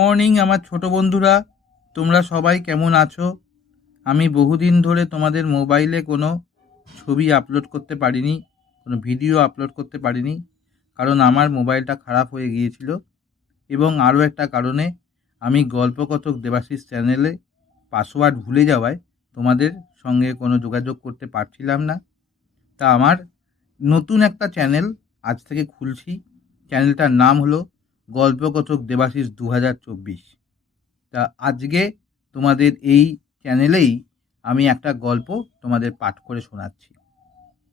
Morning আমার ছোট বন্ধুরা, তোমরা সবাই কেমন আছো? আমি বহুদিন ধরে তোমাদের মোবাইলে কোনো ছবি আপলোড করতে পারিনি, কোনো ভিডিও আপলোড করতে পারিনি, কারণ আমার মোবাইলটা খারাপ হয়ে গিয়েছিল। এবং আরও একটা কারণে, আমি গল্পকথক দেবাশিস চ্যানেলে পাসওয়ার্ড ভুলে যাওয়ায় তোমাদের সঙ্গে কোনো যোগাযোগ করতে পারছিলাম না। তা আমার নতুন একটা চ্যানেল আজ থেকে খুলছি। চ্যানেলটার নাম হলো গল্পকথক দেবাশিস 2024। তা আজকে তোমাদের এই চ্যানেলেই আমি একটা গল্প তোমাদের পাঠ করে শোনাচ্ছি।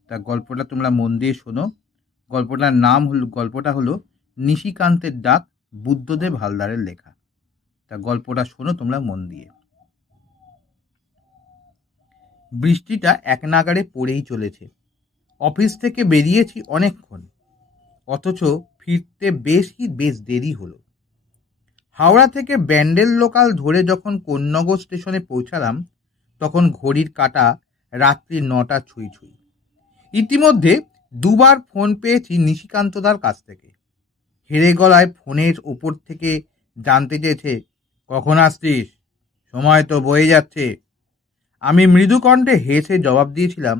তা গল্পটা তোমরা মন দিয়ে শোনো। গল্পটা হলো নিশিকান্তের ডাক, বুদ্ধদেব হালদারের লেখা। তা গল্পটা শোনো তোমরা মন দিয়ে। বৃষ্টিটা এক নাগাড়ে পড়েই চলেছে। অফিস থেকে বেরিয়েছি অনেকক্ষণ, অথচ ফিরতে বেশ দেরি হলো। হাওড়া থেকে ব্যান্ডেল লোকাল ধরে যখন কোন্নগর স্টেশনে পৌঁছালাম, তখন ঘড়ির কাঁটা রাত্রি 9টা ছুঁই ছুঁই। ইতিমধ্যে দুবার ফোন পেয়েছি নিশিকান্তদার কাছ থেকে। হেরে গলায় ফোনের ওপর থেকে জানতে চেয়েছে, কখন আসছিস? সময় তো বয়ে যাচ্ছে। আমি মৃদু কণ্ঠে হেসে জবাব দিয়েছিলাম,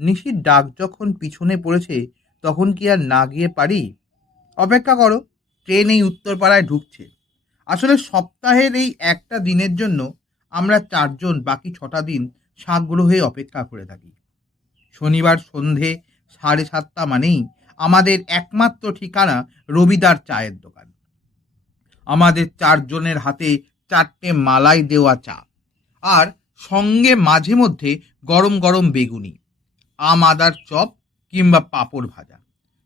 নিশির ডাক যখন পিছনে পড়েছে তখন কি আর না গিয়ে পারি? অপেক্ষা করো, ট্রেন এই উত্তরপাড়ায় ঢুকছে। আসলে সপ্তাহের এই একটা দিনের জন্য আমরা 4জন বাকি 6টা দিন সাগ্রহে অপেক্ষা করে থাকি। শনিবার সন্ধে 7:30 মানেই আমাদের একমাত্র ঠিকানা রবিদার চায়ের দোকান। আমাদের 4জনের হাতে 4টে মালাই দেওয়া চা, আর সঙ্গে মাঝে মধ্যে গরম গরম বেগুনি, আম আদার চপ কিংবা পাঁপড় ভাজা।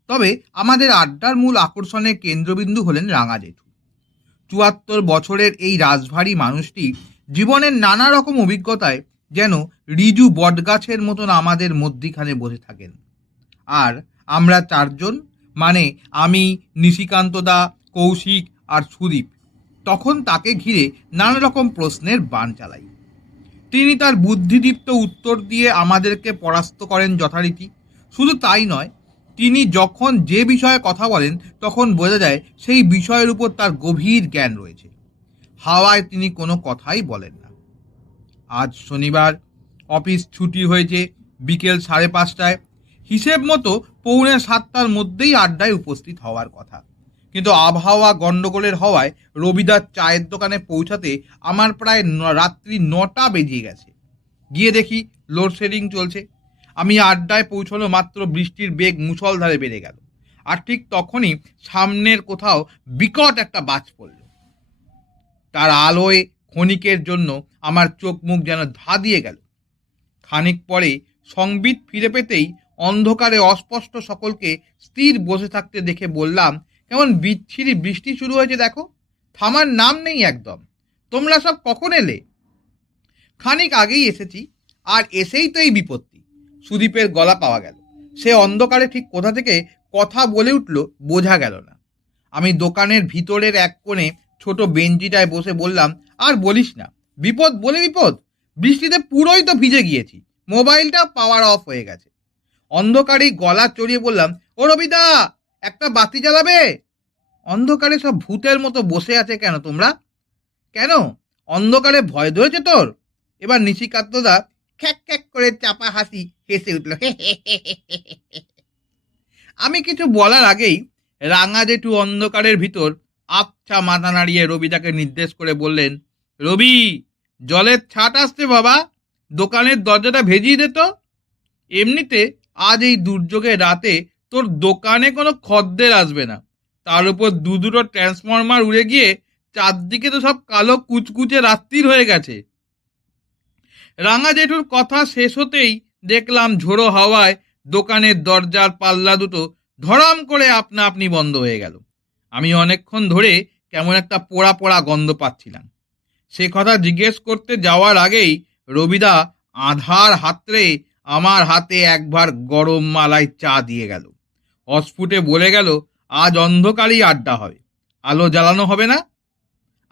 তবে আমাদের আড্ডার মূল আকর্ষণের কেন্দ্রবিন্দু হলেন রাঙা জেঠু। 74 বছরের এই রাজভারী মানুষটি জীবনের নানা রকম অভিজ্ঞতায় যেন রিজু বটগাছের মতন আমাদের মধ্যিখানে বসে থাকেন। আর আমরা 4জন, মানে আমি, নিশিকান্তদা, কৌশিক আর সুদীপ, তখন তাকে ঘিরে নানা রকম প্রশ্নের বাণ চালাই। তিনি তার বুদ্ধিদীপ্ত উত্তর দিয়ে আমাদেরকে পরাস্ত করেন যথারীতি। শুধু তাই নয়, তিনি যখন যে বিষয়ে কথা বলেন তখন বোঝা যায় সেই বিষয়ের উপর তার গভীর জ্ঞান রয়েছে। হাওয়ায় তিনি কোনো কথাই বলেন না। আজ শনিবার, অফিস ছুটি হয়েছে বিকেল 5:30টায়। হিসেব মতো 6:45টার মধ্যেই আড্ডায় উপস্থিত হওয়ার কথা, কিন্তু আবহাওয়া গন্ডগোলের হওয়ায় রবিদার চায়ের দোকানে পৌঁছাতে আমার প্রায় রাত্রি 9টা বেজে গেছে। গিয়ে দেখি লোডশেডিং চলছে। আমি আড্ডায় পৌঁছানো মাত্র বৃষ্টির বেগ মুষলধারে বেড়ে গেল, আর ঠিক তখনই সামনের কোথাও বিকট একটা বাজ পড়ল। তার আলোয় ক্ষণিকের জন্য আমার চোখ মুখ যেন ধা দিয়ে গেল। খানিক পরে সংবিত ফিরে পেতেই অন্ধকারে অস্পষ্ট সকলকে স্থির বসে থাকতে দেখে বললাম, কেমন বিচ্ছিরি বৃষ্টি শুরু হয়েছে দেখো, থামার নাম নেই একদম। তোমরা সব কখন এলে? খানিক আগেই এসেছি, আর এসেই তো এই বিপত্তি। সুদীপের গলা পাওয়া গেল। সে অন্ধকারে ঠিক কোথা থেকে কথা বলে উঠল বোঝা গেল না। আমি দোকানের ভিতরের এক কোণে ছোট বেঞ্চিটায় বসে বললাম, আর বলিস না, বিপদ বলে বিপদ। বৃষ্টিতে পুরোই তো ভিজে গিয়েছি, মোবাইলটা পাওয়ার অফ হয়ে গেছে। অন্ধকারেই গলা চড়িয়ে বললাম, ও রবিদা, একটা বাতি জ্বালাবে? অন্ধকারে সব ভূতের মতো বসে আছে কেন তোমরা? কেন, অন্ধকারে ভয় ধরেছে তোর? এবার নিশিকান্তদা খ্যাক খ্যাক করে চাপা হাসি হেসে উঠল। আমি কিছু বলার আগেই রাঙা জেঠু অন্ধকারের ভিতর আবছা মাথা নাড়িয়ে রবিদাকে নির্দেশ করে বললেন, রবি, জলের ছাট আসছে বাবা, দোকানের দরজাটা ভেজিয়ে দে তো। এমনিতে আজ এই দুর্যোগের রাতে তোর দোকানে কোনো খদ্দের আসবে না, তার উপর দুটো ট্রান্সফরমার উড়ে গিয়ে চারদিকে তো সব কালো কুচকুচে রাত্রির হয়ে গেছে। রাঙা জেঠুর কথা শেষ হতেই দেখলাম ঝোড়ো হাওয়ায় দোকানের দরজার পাল্লা দুটো ধরাম করে আপনা আপনি বন্ধ হয়ে গেল। আমি অনেকক্ষণ ধরে কেমন একটা পোড়া পোড়া গন্ধ পাচ্ছিলাম। সে কথা জিজ্ঞেস করতে যাওয়ার আগেই রবিদা আধার হাতড়ে আমার হাতে একবার গরম মালাই চা দিয়ে গেল। অস্ফুটে বলে গেল, আজ অন্ধকারেই আড্ডা হবে, আলো জ্বালানো হবে না।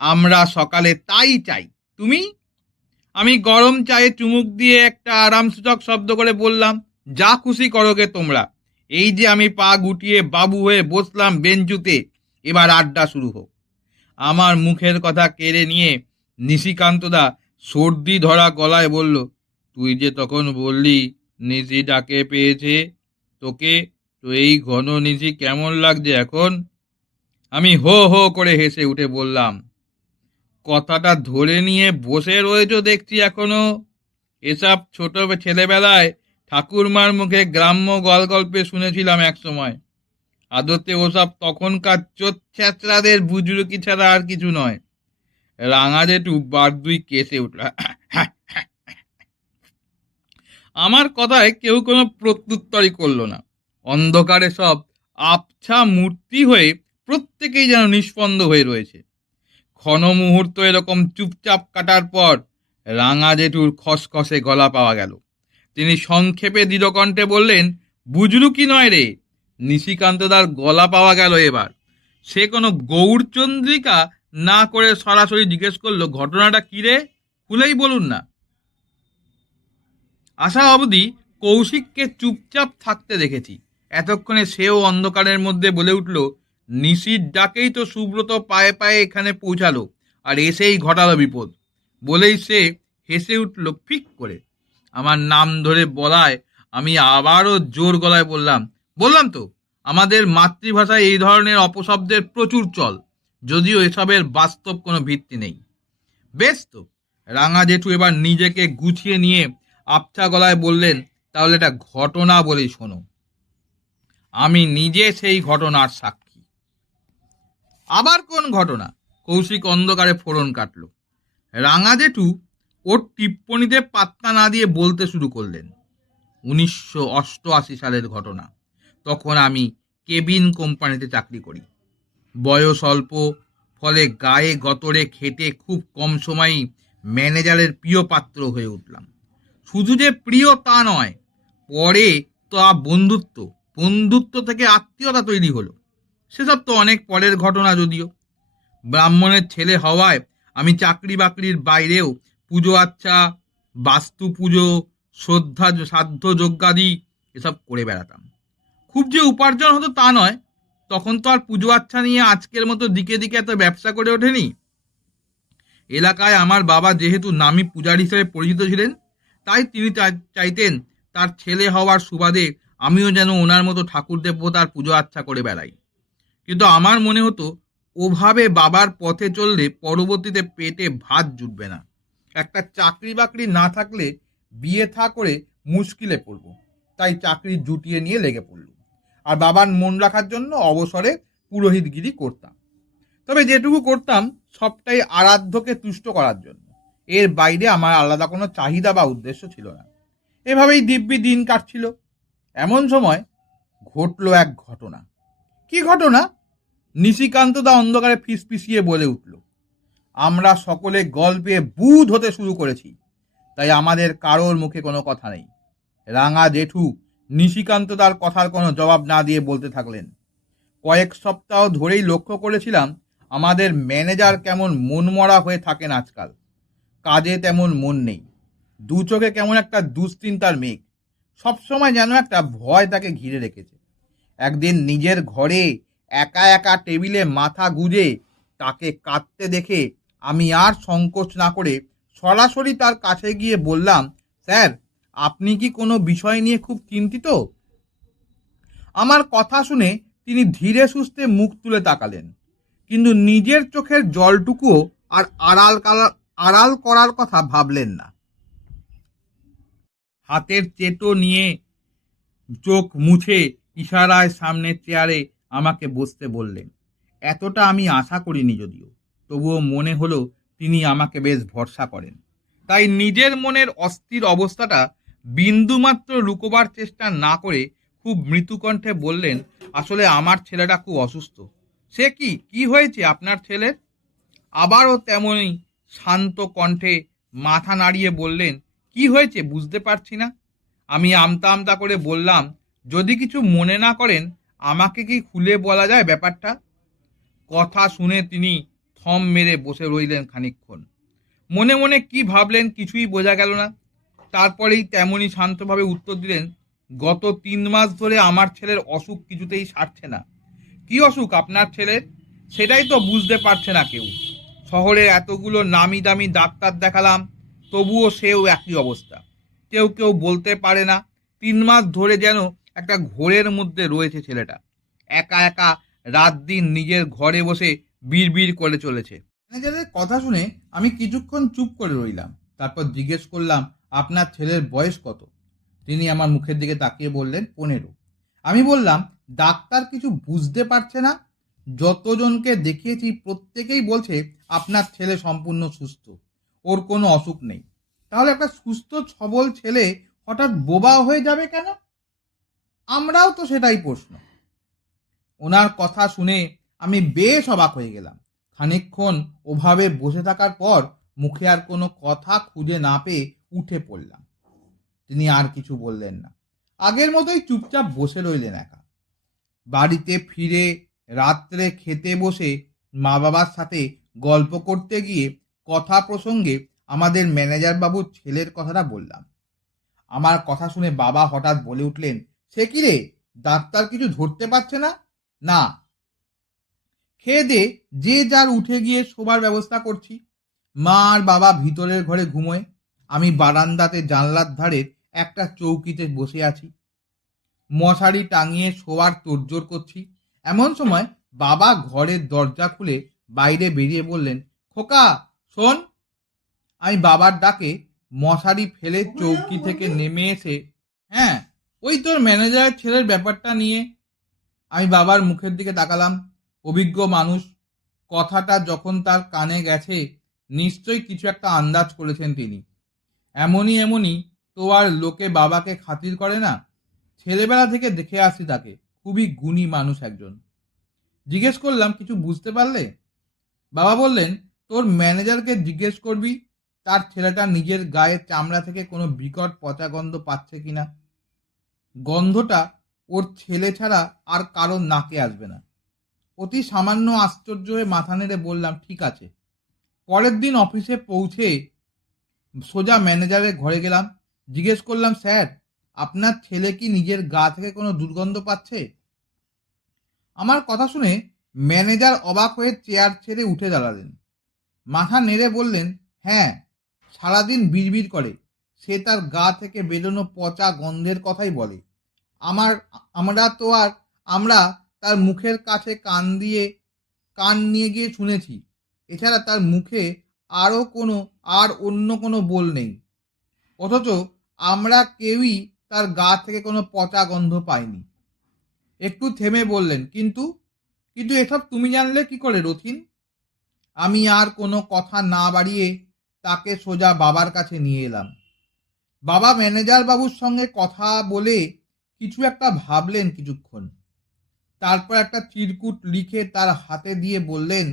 আমরা সকালে তাই চাই, তুমি? আমি গরম চায়ে চুমুক দিয়ে একটা আরামসূচক শব্দ করে বললাম, যা খুশি করোগে তোমরা। এই যে আমি পা গুটিয়ে বাবু হয়ে বসলাম বেঞ্চুতে, এবার আড্ডা শুরু হোক। আমার মুখের কথা কেড়ে নিয়ে নিশিকান্তদা সর্দি ধরা গলায় বলল, তুই যে তখন বললি নিশি ডাকে পেয়েছে তোকে, তো এই ঘন নিশি কেমন লাগছে এখন? আমি হো হো করে হেসে উঠে বললাম, কথাটা ধরে নিয়ে বসে রয়েছো দেখছি এখনো। এসব ছোট ছেলেবেলায় ঠাকুরমার মুখে গ্রাম্য গল্পে শুনেছিলাম এক সময়। আদতে ওসব তখনকার চোচ্ছ্যাচরাদের বুজরুকি ছাড়া আর কিছু নয়। রাঙা জেঠু বার দুই কেসে উঠল। আমার কথায় কেউ কোনো প্রত্যুত্তরই করল না। অন্ধকারে সব আবছা মূর্তি হয়ে প্রত্যেকেই যেন নিষ্পন্দ হয়ে রয়েছে। ক্ষণ মুহূর্ত এরকম চুপচাপ কাটার পর রাঙা জেঠুর খসখসে গলা পাওয়া গেল। তিনি সংক্ষেপে দৃঢ়কণ্ঠে বললেন, বুজরুকি নয় রে, নিশিকান্তদার গলা পাওয়া গেল এবার। সে কোনো গৌরচন্দ্রিকা না করে সরাসরি জিজ্ঞেস করলো, ঘটনাটা কি রে, খুলেই বলুন না। আশা অবধি কৌশিককে চুপচাপ থাকতে দেখেছি। এতক্ষণে সেও অন্ধকারের মধ্যে বলে উঠল, নিশির ডাকেই তো সুব্রত পায়ে পায়ে এখানে পৌঁছালো, আর এসেই ঘটালো বিপদ। বলেই সে হেসে উঠল ফিক করে। আমার নাম ধরে বলায় আমি আবারও জোর গলায় বললাম তো, আমাদের মাতৃভাষায় এই ধরনের অপশব্দের প্রচুর চল, যদিও এসবের বাস্তব কোনো ভিত্তি নেই। বেশ তো, রাঙা জেঠু এবার নিজেকে গুছিয়ে নিয়ে আবছা গলায় বললেন, তাহলে এটা ঘটনা বলেই শোনো। আমি নিজে সেই ঘটনার সাক্ষী। আবার কোন ঘটনা? কৌশিক অন্ধকারে ফোড়ন কাটল। রাঙা জেঠু ওর টিপ্পনিতে পাত্তা না দিয়ে বলতে শুরু করলেন, 1988 সালের ঘটনা। তখন আমি কেবিন কোম্পানিতে চাকরি করি। বয়স অল্প, ফলে গায়ে গতরে খেটে খুব কম সময়ই ম্যানেজারের প্রিয় পাত্র হয়ে উঠলাম। শুধু যে প্রিয় তা নয়, পরে তা বন্ধুত্ব থেকে আত্মীয়তা তৈরি হলো। সেসব তো অনেক পরের ঘটনা। যদিও ব্রাহ্মণের ছেলে হওয়ায় আমি চাকরি বাকরির বাইরেও পুজো আচ্ছা, বাস্তু পুজো, শ্রদ্ধা সাধ্য যজ্ঞাদি এসব করে বেড়াতাম। খুব যে উপার্জন হতো তা নয়, তখন তো আর পুজো আচ্ছা নিয়ে আজকের মতো দিকে দিকে এত ব্যবসা করে ওঠেনি। এলাকায় আমার বাবা যেহেতু নামী পূজারি হিসেবে পরিচিত ছিলেন, তাই তিনি চাইতেন তার ছেলে হওয়ার সুবাদে আমিও যেন ওনার মতো ঠাকুর দেবতার পুজো আচ্ছা করে বেড়াই। কিন্তু আমার মনে হতো, ওভাবে বাবার পথে চললে পরবর্তীতে পেটে ভাত জুটবে না। একটা চাকরি বাকরি না থাকলে বিয়ে থা করে মুশকিলে পড়ব। তাই চাকরি জুটিয়ে নিয়ে লেগে পড়ল, আর বাবার মন রাখার জন্য অবসরে পুরোহিতগিরি করতাম। তবে যেটুকু করতাম সবটাই আরাধ্যকে তুষ্ট করার জন্য। এর বাইরে আমার আলাদা কোনো চাহিদা বা উদ্দেশ্য ছিল না। এভাবেই দিব্যি দিন কাটছিল। এমন সময় ঘটলো এক ঘটনা। কি ঘটনা? নিশিকান্তদা অন্ধকারে ফিসফিসিয়ে বলে উঠল, আমরা সকলে গল্পে বুধ হতে শুরু করেছি, তাই আমাদের কারোর মুখে কোনো কথা নেই। রাঙা জেঠু নিশিকান্তদার কথার কোনো জবাব না দিয়ে বলতে থাকলেন, কয়েক সপ্তাহ ধরেই লক্ষ্য করেছিলাম আমাদের ম্যানেজার কেমন মনমরা হয়ে থাকেন আজকাল। কাজে তেমন মন নেই, দু চোখে কেমন একটা দুশ্চিন্তার মেঘ। সবসময় যেন একটা ভয় তাকে ঘিরে রেখেছে। একদিন নিজের ঘরে একা একা টেবিলে মাথা গুজে তাকে কাঁদতে দেখে আমি আর সংকোচ না করে সরাসরি তার কাছে গিয়ে বললাম, স্যার, আপনি কি কোনো বিষয় নিয়ে খুব চিন্তিত? আমার কথা শুনে তিনি ধীরে সুস্থে মুখ তুলে তাকালেন, কিন্তু নিজের চোখের জলটুকুও আর আড়াল করার কথা ভাবলেন না। হাতের চেটো নিয়ে চোখ মুছে ইশারায় সামনের চেয়ারে আমাকে বসতে বললেন। এতটা আমি আশা করিনি, যদিও তবুও মনে হলো তিনি আমাকে বেশ ভরসা করেন। তাই নিজের মনের অস্থির অবস্থাটা বিন্দুমাত্র লুকোবার চেষ্টা না করে খুব মৃদুকণ্ঠে বললেন, আসলে আমার ছেলেটা খুব অসুস্থ। সে কি হয়েছে আপনার ছেলের? আবারও তেমনই শান্ত কণ্ঠে মাথা নাড়িয়ে বললেন, কি হয়েছে বুঝতে পারছি না। আমি আমতা আমতা করে বললাম, যদি কিছু মনে না করেন আমাকে কি খুলে বলা যায় ব্যাপারটা? কথা শুনে তিনি থম মেরে বসে রইলেন খানিকক্ষণ। মনে মনে কি ভাবলেন কিছুই বোঝা গেল না। তারপরেই তেমনই শান্তভাবে উত্তর দিলেন, গত 3 মাস ধরে আমার ছেলের অসুখ কিছুতেই সারছে না। কি অসুখ আপনার ছেলের? সেটাই তো বুঝতে পারছে না কেউ। শহরে এতগুলো নামি দামি ডাক্তার দেখালাম, তবুও সেও একই অবস্থা। কেউ কেউ বলতে পারে না। 3 মাস ধরে যেন একটা ঘোরের মধ্যে রয়েছে ছেলেটা। একা একা রাত দিন নিজের ঘরে বসে বিড়বিড় করে চলেছে। ম্যানেজারের কথা শুনে আমি কিছুক্ষণ চুপ করে রইলাম। তারপর জিজ্ঞেস করলাম, আপনার ছেলের বয়স কত? তিনি আমার মুখের দিকে তাকিয়ে বললেন, 15। আমি বললাম, ডাক্তার কিছু বুঝতে পারছে না? যতজনকে দেখিয়েছি প্রত্যেকেই বলছে আপনার ছেলে সম্পূর্ণ সুস্থ, ওর কোনো অসুখ নেই। তাহলে একটা সুস্থ সবল ছেলে হঠাৎ বোবা হয়ে যাবে কেন? আমরাও তো সেটাই প্রশ্ন। ওনার কথা শুনে আমি বেশ অবাক হয়ে গেলাম। খানিকক্ষণ ওভাবে বসে থাকার পর মুখে আর কোনো কথা খুঁজে না পেয়ে উঠে পড়লাম। তিনি আর কিছু বললেন না, আগের মতোই চুপচাপ বসে রইলেন একা। বাড়িতে ফিরে রাত্রে খেতে বসে মা বাবার সাথে গল্প করতে গিয়ে কথা প্রসঙ্গে আমাদের ম্যানেজার বাবুর ছেলের কথাটা বললাম। আমার কথা শুনে বাবা হঠাৎ বলে উঠলেন, সে কি রে, ডাক্তার কিছু ধরতে পারছে না? না। খেয়ে দে যে যার উঠে গিয়ে শোবার ব্যবস্থা করছি। মা আর বাবা ভিতরের ঘরে ঘুমোয়, আমি বারান্দাতে জানলার ধারে একটা চৌকিতে বসে আছি, মশারি টাঙিয়ে শোয়ার তোড়জোড় করছি। এমন সময় বাবা ঘরের দরজা খুলে বাইরে বেরিয়ে বললেন, খোকা শোন। আমি বাবার ডাকে মশারি ফেলে চৌকি থেকে নেমে এসে, হ্যাঁ, ওই তোর ম্যানেজারের ছেলের ব্যাপারটা নিয়ে। আমি বাবার মুখের দিকে তাকালাম। অভিজ্ঞ মানুষ, কথাটা যখন তার কানে গেছে নিশ্চয়ই কিছু একটা আন্দাজ করেছেন তিনি। এমনই তো আর লোকে বাবাকে খাতির করে না। ছেলেবেলা থেকে দেখে আসি তাকে, খুবই গুণী মানুষ একজন। জিজ্ঞেস করলাম, কিছু বুঝতে পারলে? বাবা বললেন, তোর ম্যানেজারকে জিজ্ঞেস করবি তার ছেলেটা নিজের গায়ের চামড়া থেকে কোনো বিকট পচা গন্ধ পাচ্ছে কিনা। গন্ধটা ওর ছেলে ছাড়া আর কারোর নাকে আসবে না। অতি সামান্য আশ্চর্য হয়ে মাথা নেড়ে বললাম, ঠিক আছে। পরের দিন অফিসে পৌঁছে সোজা ম্যানেজারের ঘরে গেলাম। জিজ্ঞেস করলাম, স্যার, আপনার ছেলে কি নিজের গা থেকে কোনো দুর্গন্ধ পাচ্ছে? আমার কথা শুনে ম্যানেজার অবাক হয়ে চেয়ার ছেড়ে উঠে দাঁড়ালেন। মাথা নেড়ে বললেন, হ্যাঁ, সারাদিন বিড়বিড় করে। সে তার গা থেকে বেরোনো পচা গন্ধের কথাই বলে। আমার আমরা তার মুখের কাছে কান নিয়ে গিয়ে শুনেছি। এছাড়া তার মুখে আর অন্য কোনো বোল নেই। অথচ আমরা কেউই তার গা থেকে কোনো পচা গন্ধ পাইনি। একটু থেমে বললেন, কিন্তু কিন্তু এসব তুমি জানলে কি করে রথিন? আমি আর কোনো কথা না বাড়িয়ে তাকে সোজা বাবার কাছে নিয়ে এলাম। বাবা ম্যানেজার বাবুর সঙ্গে কথা বলে কিছু একটা ভাবলেন কিছুক্ষণ। তারপর একটা চিরকুট লিখে তার হাতে দিয়ে বললেন,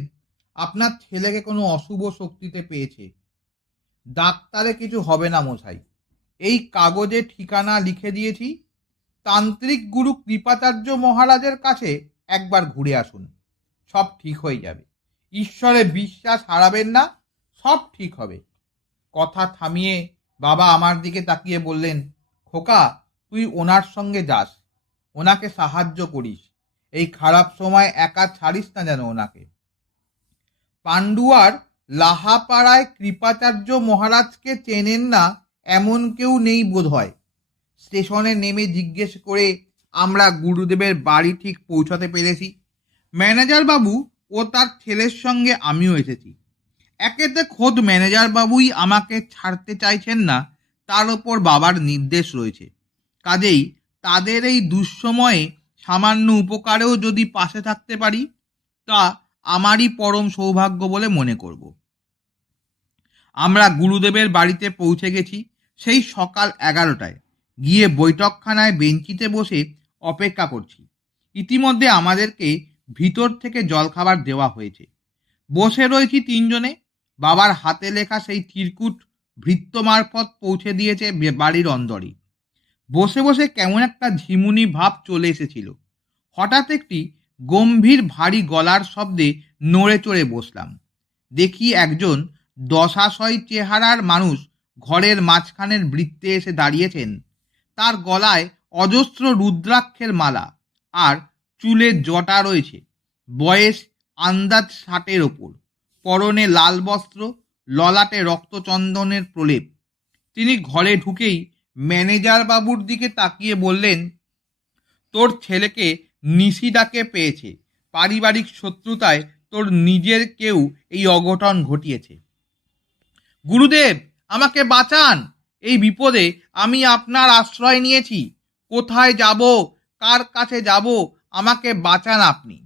আপনার ছেলেকে কোনো অশুভ শক্তিতে পেয়েছে। ডাক্তারে কিছু হবে না মশাই। এই কাগজে ঠিকানা লিখে দিয়েছি। তান্ত্রিক গুরু কৃপাচার্য মহারাজের কাছে একবার ঘুরে আসুন, সব ঠিক হয়ে যাবে। ঈশ্বরে বিশ্বাস হারাবেন না, সব ঠিক হবে। কথা থামিয়ে বাবা আমার দিকে তাকিয়ে বললেন, খোকা, তুই ওনার সঙ্গে যাস, ওনাকে সাহায্য করিস। এই খারাপ সময় একা ছাড়িস না যেন ওনাকে। পান্ডুয়ার লাহাপাড়ায় কৃপাচার্য মহারাজকে চেনেন না এমন কেউ নেই বোধ হয়। স্টেশনে নেমে জিজ্ঞেস করে আমরা গুরুদেবের বাড়ি ঠিক পৌঁছাতে পেরেছি। ম্যানেজার বাবু ও তার ছেলের সঙ্গে আমিও এসেছি। একেতে খোদ ম্যানেজার বাবুই আমাকে ছাড়তে চাইছেন না, তার ওপর বাবার নির্দেশ রয়েছে। কাজেই তাদের এই দুঃসময়ে সামান্য উপকারেও যদি পাশে থাকতে পারি, তা আমারই পরম সৌভাগ্য বলে মনে করব। আমরা গুরুদেবের বাড়িতে পৌঁছে গেছি সেই সকাল 11টায়। গিয়ে বৈঠকখানায় বেঞ্চিতে বসে অপেক্ষা করছি। ইতিমধ্যে আমাদেরকে ভিতর থেকে জলখাবার দেওয়া হয়েছে। বসে রয়েছি 3 জনে। বাবার হাতে লেখা সেই চিরকুট ভৃত্য মারফত পৌঁছে দিয়েছে বাড়ির অন্দরে। বসে বসে কেমন একটা ঝিমুনি ভাব চলে এসেছিল। হঠাৎ একটি গম্ভীর ভারী গলার শব্দে নড়ে চড়ে বসলাম। দেখি একজন দশাশয় চেহারার মানুষ ঘরের মাঝখানের বৃত্তে এসে দাঁড়িয়েছেন। তার গলায় অজস্র রুদ্রাক্ষের মালা আর চুলে জটা রয়েছে। বয়স আন্দাজ 60-এর ওপর, পরনে লাল বস্ত্র, ললাটে রক্তচন্দনের প্রলেপ। তিনি ঘরে ঢুকেই ম্যানেজার বাবুর দিকে তাকিয়ে বললেন, তোর ছেলেকে নিশিদাকে পেয়েছে। পারিবারিক শত্রুতায় তোর নিজের কেউ এই অঘটন ঘটিয়েছে। গুরুদেব, আমাকে বাঁচান। এই বিপদে আমি আপনার আশ্রয় নিয়েছি। কোথায় যাব, কার কাছে যাব, আমাকে বাঁচান আপনি।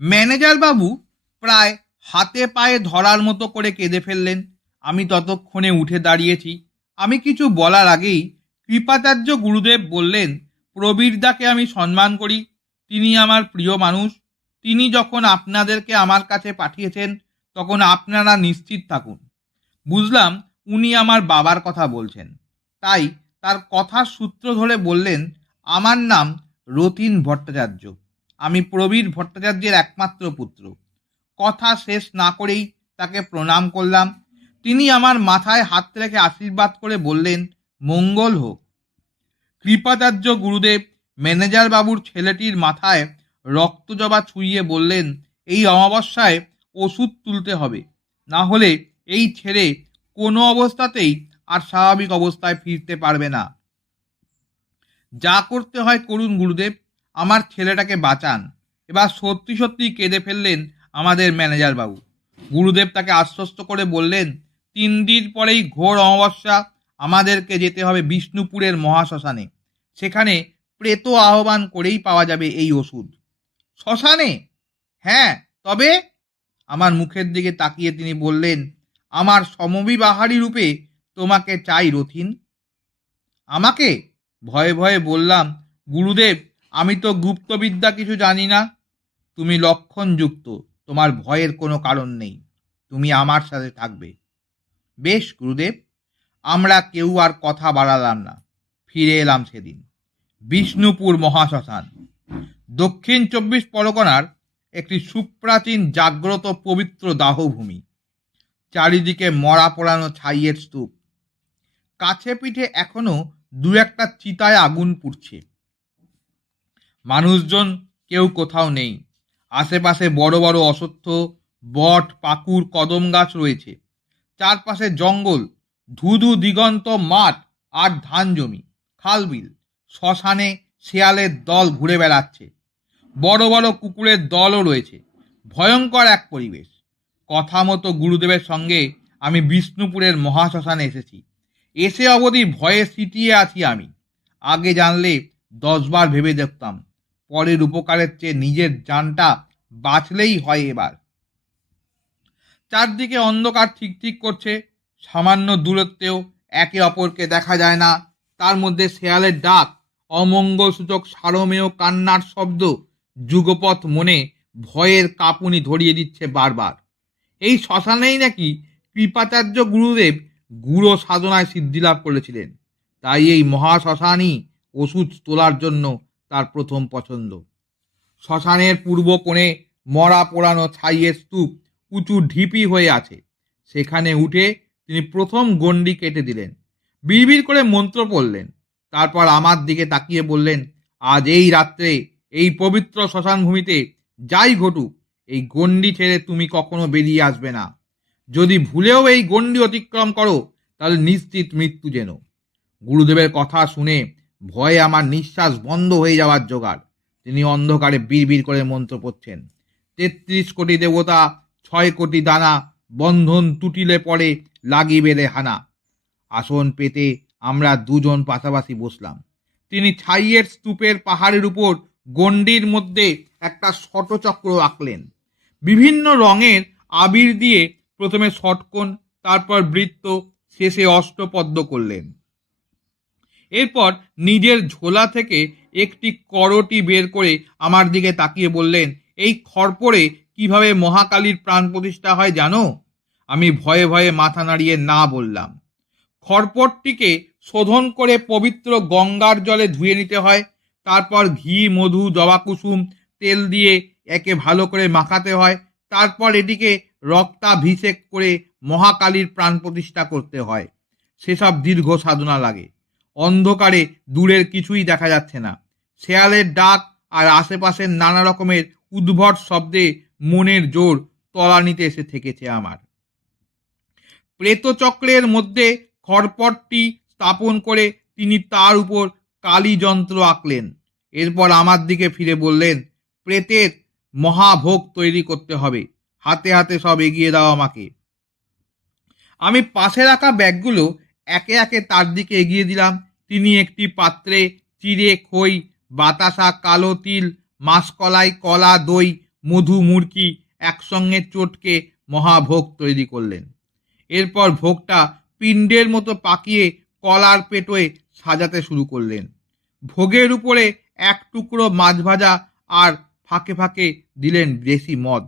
ম্যানেজার বাবু প্রায় হাতে পায়ে ধরার মতো করে কেঁদে ফেললেন। আমি ততক্ষণে উঠে দাঁড়িয়েছি। আমি কিছু বলার আগেই কৃপাচার্য গুরুদেব বললেন, প্রবীরদাকে আমি সম্মান করি, তিনি আমার প্রিয় মানুষ। তিনি যখন আপনাদেরকে আমার কাছে পাঠিয়েছেন, তখন আপনারা নিশ্চিত থাকুন। বুঝলাম উনি আমার বাবার কথা বলছেন। তাই তার কথার সূত্র ধরে বললেন, আমার নাম রতিন ভট্টাচার্য। আমি প্রবীর ভট্টাচার্যের একমাত্র পুত্র। কথা শেষ না করেই তাকে প্রণাম করলাম। তিনি আমার মাথায় হাত রেখে আশীর্বাদ করে বললেন, মঙ্গল হোক। কৃপাচার্য গুরুদেব ম্যানেজার বাবুর ছেলেটির মাথায় রক্তজবা ছুঁয়ে বললেন, এই অমাবস্যায় ওষুধ তুলতে হবে, না হলে এই ছেলে কোনো অবস্থাতেই আর স্বাভাবিক অবস্থায় ফিরতে পারবে না। যা করতে হয় করুন গুরুদেব, আমার ছেলেটাকে বাঁচান। এবার সত্যি সত্যি কেঁদে ফেললেন আমাদের ম্যানেজার বাবু। গুরুদেব তাকে আশ্বস্ত করে বললেন, 3 দিন পরেই ঘোর অমাবস্যা, আমাদেরকে যেতে হবে বিষ্ণুপুরের মহাশ্মশানে। সেখানে প্রেত আহ্বান করেই পাওয়া যাবে এই ওষুধ। শ্মশানে? হ্যাঁ, তবে? আমার মুখের দিকে তাকিয়ে তিনি বললেন, আমার সমবিবাহারী রূপে তোমাকে চাই রথিন। আমাকে? ভয়ে ভয়ে বললাম, গুরুদেব, আমি তো গুপ্তবিদ্যা কিছু জানি না। তুমি লক্ষণযুক্ত, তোমার ভয়ের কোনো কারণ নেই। তুমি আমার সাথে থাকবে। বেশ গুরুদেব। আমরা কেউ আর কথা বাড়ালাম না। ফিরে এলাম সেদিন। বিষ্ণুপুর মহাশ্মশান দক্ষিণ 24 পরগনার একটি সুপ্রাচীন জাগ্রত পবিত্র দাহভূমি। চারিদিকে মরা পোড়ানো ছাইয়ের স্তূপ। কাছে পিঠে এখনো 2-1টা চিতায় আগুন পুড়ছে। মানুষজন কেউ কোথাও নেই। আশেপাশে বড় বড় অশ্বত্থ, বট, পাকুড়, কদম গাছ রয়েছে। চারপাশে জঙ্গল, ধুধু দিগন্ত মাঠ আর ধান জমি, খালবিল। শ্মশানে শেয়ালের দল ঘুরে বেড়াচ্ছে। বড় বড় কুকুরের দলও রয়েছে। ভয়ঙ্কর এক পরিবেশ। কথা মতো গুরুদেবের সঙ্গে আমি বিষ্ণুপুরের মহাশ্মশানে এসেছি। এসে অবধি ভয়ে সিটিয়ে আছি আমি। আগে জানলে 10 বার ভেবে দেখতাম। পরের উপকারের চেয়ে নিজের জানটা বাঁচলেই হয় এবার। চারদিকে অন্ধকার ঠিক ঠিক করছে। সামান্য দূরত্বেও একে অপরকে দেখা যায় না। তার মধ্যে শেয়ালের ডাক, অমঙ্গলসূচক সারমেয় কান্নার শব্দ যুগপৎ মনে ভয়ের কাঁপুনি ধরিয়ে দিচ্ছে বারবার। এই শ্মশানেই নাকি কৃপাচার্য গুরুদেব গুরু সাধনায় সিদ্ধিলাভ করেছিলেন। তাই এই মহাশ্মশানই ওষুধ তোলার জন্য তার প্রথম পছন্দ। শ্মশানের পূর্ব কোণে মরা পোড়ানো ছাইয়ের স্তূপ উঁচু ঢিপি হয়ে আছে। সেখানে উঠে তিনি প্রথম গণ্ডি কেটে দিলেন। বিড়বিড় করে মন্ত্র পড়লেন। তারপর আমার দিকে তাকিয়ে বললেন, আজ এই রাত্রে এই পবিত্র শ্মশান ভূমিতে যাই ঘটুক, এই গণ্ডি ছেড়ে তুমি কখনো বেরিয়ে আসবে না। যদি ভুলেও এই গণ্ডি অতিক্রম করো, তাহলে নিশ্চিত মৃত্যু যেন। গুরুদেবের কথা শুনে ভয়ে আমার নিঃশ্বাস বন্ধ হয়ে যাওয়ার জোগাড়। তিনি অন্ধকারে বিড়বিড় করে মন্ত্র পড়ছেন। 33 কোটি দেবতা, 6 কোটি দানা, বন্ধন টুটিলে পড়ে লাগিবেলে হানা। আসন পেতে আমরা দুজন পাশাপাশি বসলাম। তিনি ছাইয়ের স্তূপের পাহাড়ের উপর গণ্ডির মধ্যে একটা শতচক্র আঁকলেন। বিভিন্ন রঙের আবির দিয়ে প্রথমে ষটকোণ, তারপর বৃত্ত, শেষে অষ্টপদ্ম করলেন। এরপর নিজের ঝোলা থেকে একটি করটি বের করে আমার দিকে তাকিয়ে বললেন, এই খড়পড়ে কিভাবে মহাকালীর প্রাণ প্রতিষ্ঠা হয় জানো? আমি ভয়ে ভয়ে মাথা নাড়িয়ে না বললাম। খড়পটটিকে শোধন করে পবিত্র গঙ্গার জলে ধুয়ে নিতে হয়। তারপর ঘি, মধু, জবাকুসুম তেল দিয়ে একে ভালো করে মাখাতে হয়। তারপর এটিকে রক্তাভিষেক করে মহাকালীর প্রাণ প্রতিষ্ঠা করতে হয়। সেসব দীর্ঘ সাধনা লাগে। অন্ধকারে দূরের কিছুই দেখা যাচ্ছে না। শেয়ালের ডাক আর আশেপাশের নানা রকমের উদ্ভট শব্দে মনের জোর তলানিতে এসে থেকেছে আমার। প্রেতচক্রের মধ্যে খড়পটটি স্থাপন করে তিনি তার উপর কালী যন্ত্র আঁকলেন। এরপর আমার দিকে ফিরে বললেন, প্রেতের মহাভোগ তৈরি করতে হবে, হাতে হাতে সব এগিয়ে দাও আমাকে। আমি পাশে রাখা ব্যাগগুলো একে একে তার দিকে এগিয়ে দিলাম। তিনি একটি পাত্রে চিড়ে, খই, বাতাসা, কালো তিল, মাসকলাই, কলা, দই, মধু, মুরকি একসঙ্গে চটকে মহাভোগ তৈরি করলেন। এরপর ভোগটা পিণ্ডের মতো পাকিয়ে কলার পেটোয় সাজাতে শুরু করলেন। ভোগের উপরে এক টুকরো মাছ ভাজা আর ফাঁকে ফাঁকে দিলেন দেশি মদ।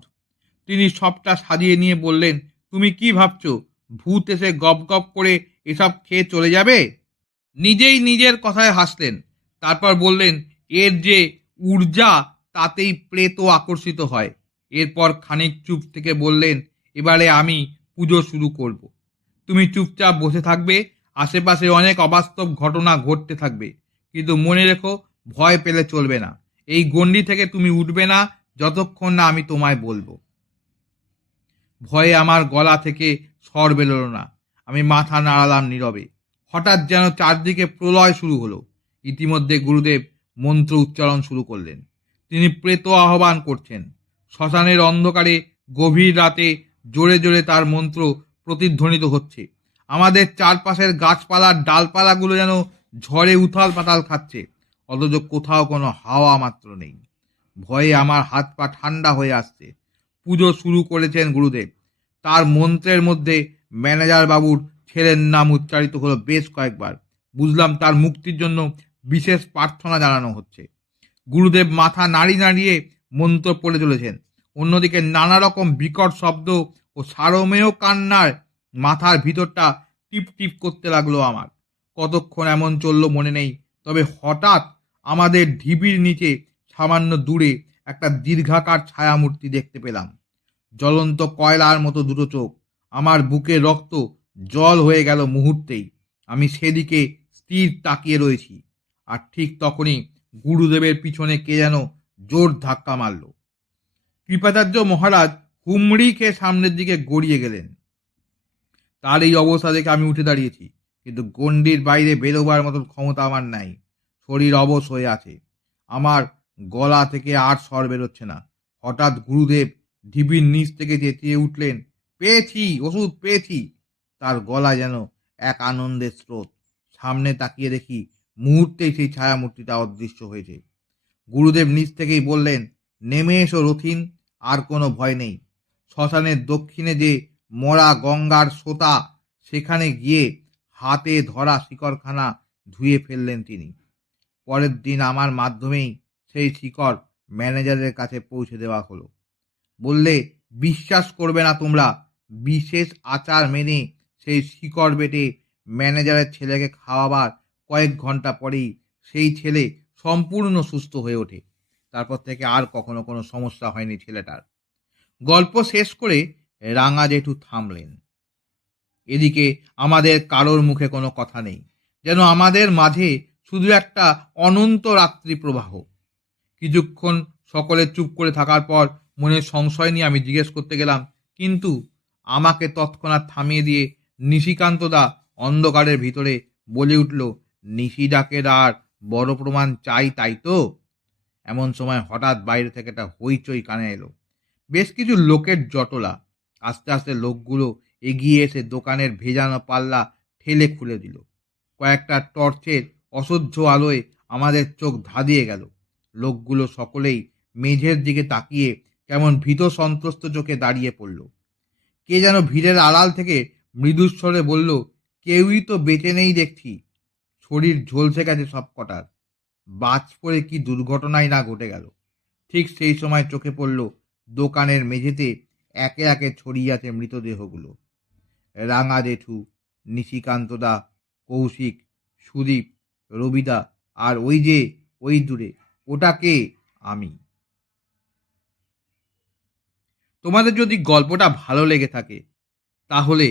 তিনি সবটা সাজিয়ে নিয়ে বললেন, তুমি কি ভাবছো ভূত এসে গপ গপ করে এসব খেয়ে চলে যাবে? নিজেই নিজের কথায় হাসলেন। তারপর বললেন, এর যে ঊর্জা তাতেই প্রেতও আকর্ষিত হয়। এরপর খানিক চুপ থেকে বললেন, এবারে আমি পুজো শুরু করব। তুমি চুপচাপ বসে থাকবে, আশেপাশে অনেক অবাস্তব ঘটনা ঘটতে থাকবে, কিন্তু মনে রেখো, ভয় পেলে চলবে না। এই গণ্ডি থেকে তুমি উঠবে না যতক্ষণ না আমি তোমায় বলবো। ভয়ে আমার গলা থেকে স্বর বেরোলো না। আমি মাথা নাড়ালাম নীরবে। হঠাৎ যেন চারদিকে প্রলয় শুরু হলো। ইতিমধ্যে গুরুদেব মন্ত্র উচ্চারণ শুরু করলেন। তিনি প্রেত আহ্বান করছেন। শ্মশানের অন্ধকারে গভীর রাতে জোরে জোরে তার মন্ত্র প্রতিধ্বনিত হচ্ছে। আমাদের চারপাশের গাছপালার ডালপালাগুলো যেন ঝড়ে উথাল পাতাল খাচ্ছে, অথচ কোথাও কোনো হাওয়া মাত্র নেই। ভয়ে আমার হাত পা ঠান্ডা হয়ে আসছে। পুজো শুরু করেছেন গুরুদেব। তার মন্ত্রের মধ্যে ম্যানেজার বাবুর ছেলের নাম উচ্চারিত হলো বেশ কয়েকবার। বুঝলাম তার মুক্তির জন্য বিশেষ প্রার্থনা জানানো হচ্ছে। গুরুদেব মাথা নাড়িয়ে মন্ত্র পড়ে চলেছেন। অন্যদিকে নানা রকম বিকট শব্দ ও সারমেয় কান্নার মাথার ভিতরটা টিপ টিপ করতে লাগলো আমার। কতক্ষণ এমন চললো মনে নেই, তবে হঠাৎ আমাদের ঢিবির নিচে সামান্য দূরে একটা দীর্ঘাকার ছায়ামূর্তি দেখতে পেলাম। জ্বলন্ত কয়লার মতো দুটো চোখ। আমার বুকে রক্ত জল হয়ে গেল মুহূর্তেই। আমি সেদিকে স্থির তাকিয়ে রয়েছি, আর ঠিক তখনই গুরুদেবের পিছনে কে যেন জোর ধাক্কা মারল। কৃপাচার্য মহারাজ হুমড়ি খেয়ে সামনের দিকে গড়িয়ে গেলেন। তার এই অবস্থা দেখে আমি উঠে দাঁড়িয়েছি, কিন্তু গণ্ডির বাইরে বেরোবার মতন ক্ষমতা আমার নাই। শরীর অবশ হয়ে আছে, আমার গলা থেকে আর স্বর বেরোচ্ছে না। হঠাৎ গুরুদেব ঢিবির নিচ থেকে চেঁচিয়ে উঠলেন, পেয়েছি, ওষুধ পেয়েছি। তার গলা যেন এক আনন্দের স্রোত। সামনে তাকিয়ে দেখি মুহূর্তেই সেই ছায়ামূর্তিটা অদৃশ্য হয়েছে। গুরুদেব নিচ থেকেই বললেন, নেমে এসো রথিন, আর কোনো ভয় নেই। শ্মশানের দক্ষিণে যে মরা গঙ্গার সোতা, সেখানে গিয়ে হাতে ধরা শিকড়খানা ধুয়ে ফেললেন তিনি। পরের দিন আমার মাধ্যমেই সেই শিকড় ম্যানেজারের কাছে পৌঁছে দেওয়া হলো। বললে, বিশ্বাস করবে না তোমরা, বিশেষ আচার মেনে সেই শিকড় বেটে ম্যানেজারের ছেলেকে খাওয়াবার কয়েক ঘন্টা পরেই সেই ছেলে সম্পূর্ণ সুস্থ হয়ে ওঠে। তারপর থেকে আর কখনো কোনো সমস্যা হয়নি ছেলেটার। গল্প শেষ করে রাঙা জেঠু থামলেন। এদিকে আমাদের কারোর মুখে কোনো কথা নেই, যেন আমাদের মাঝে শুধু একটা অনন্ত রাত্রি প্রবাহ। কিছুক্ষণ সকলে চুপ করে থাকার পর মনের সংশয় নিয়ে আমি জিজ্ঞেস করতে গেলাম, কিন্তু আমাকে তৎক্ষণাৎ থামিয়ে দিয়ে নিশিকান্ত দা অন্ধকারের ভিতরে বলে উঠল, নিশি ডাকের আর বড় প্রমাণ চাই, তাই তো? এমন সময় হঠাৎ বাইরে থেকে একটা হইচই কানে এলো। বেশ কিছু লোকের জটলা। আস্তে আস্তে লোকগুলো এগিয়ে এসে দোকানের ভেজানো পাল্লা ঠেলে খুলে দিল। কয়েকটা টর্চের অসহ্য আলোয় আমাদের চোখ ধাঁধিয়ে গেল। লোকগুলো সকলেই মেঝের দিকে তাকিয়ে কেমন ভীত সন্ত্রস্ত চোখে দাঁড়িয়ে পড়ল। কে যেন ভিড়ের আড়াল থেকে মৃদুস্বরে বলল, কেউই তো বেঁচে নেই দেখছি, শরীর ঝলসে গেছে সব কটার। বাজ পড়ে কি দুর্ঘটনাই না ঘটে গেল। ঠিক সেই সময় চোখে পড়ল দোকানের মেঝেতে একে একে ছড়িয়ে আছে মৃতদেহগুলো। রাঙা জেঠু, নিশিকান্তদা, কৌশিক, সুদীপ, রবিদা, আর ওই যে ওই দূরে, ওটাকে আমি। তোমাদের যদি গল্পটা ভালো লেগে থাকে তাহলে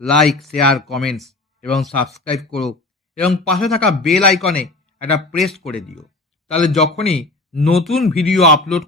লাইক, শেয়ার, কমেন্টস এবং সাবস্ক্রাইব করো, এবং পাশে থাকা বেল আইকনে একটা প্রেস করে দিও। তাহলে যখনই নতুন ভিডিও আপলোড